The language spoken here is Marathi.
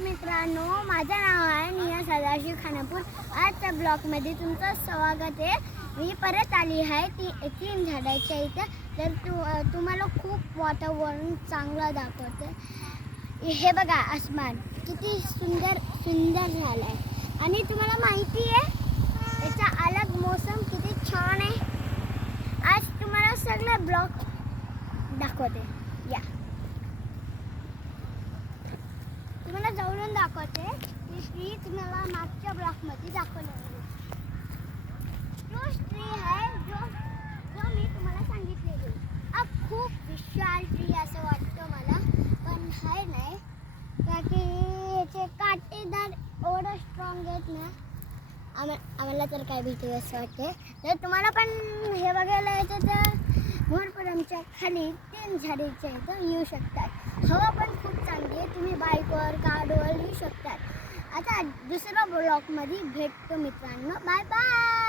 मित्रांनो, माझं नाव आहे निया सदाशिव खानापूर। आजच्या ब्लॉगमध्ये तुमचं स्वागत आहे। मी परत आली आहे तीन झाडाच्या इथं। तर तुम्हाला खूप वातावरण चांगलं दाखवते। हे बघा, आसमान किती सुंदर झालं आहे आणि तुम्हाला माहिती आहे याचा अलग मौसम किती छान आहे। आज तुम्हाला सगळं ब्लॉग दाखवते। या तुम्हाला जवळून दाखवते की ट्री तुम्हाला मागच्या ब्लॉकमध्ये दाखवलं तो ट्री आहे जो मी तुम्हाला सांगितलेली। खूप विशाल ट्री असं वाटतं मला, पण आहे नाही का की याचे काटेदार एवढं स्ट्रॉंग आहेत ना, आम्हाला तर काय भीती असं वाटते। तर तुम्हाला पण हे बघायला यायचं तर मोरपरमच्या खाली 3 झाडीच्या इथं येऊ शकतात। हवा पण खूप चांगली आहे, तुम्ही बाईकवर कारवर येऊ शकतात। आता दुसऱ्या ब्लॉगमध्ये भेटतो मित्रांनो, बाय बाय।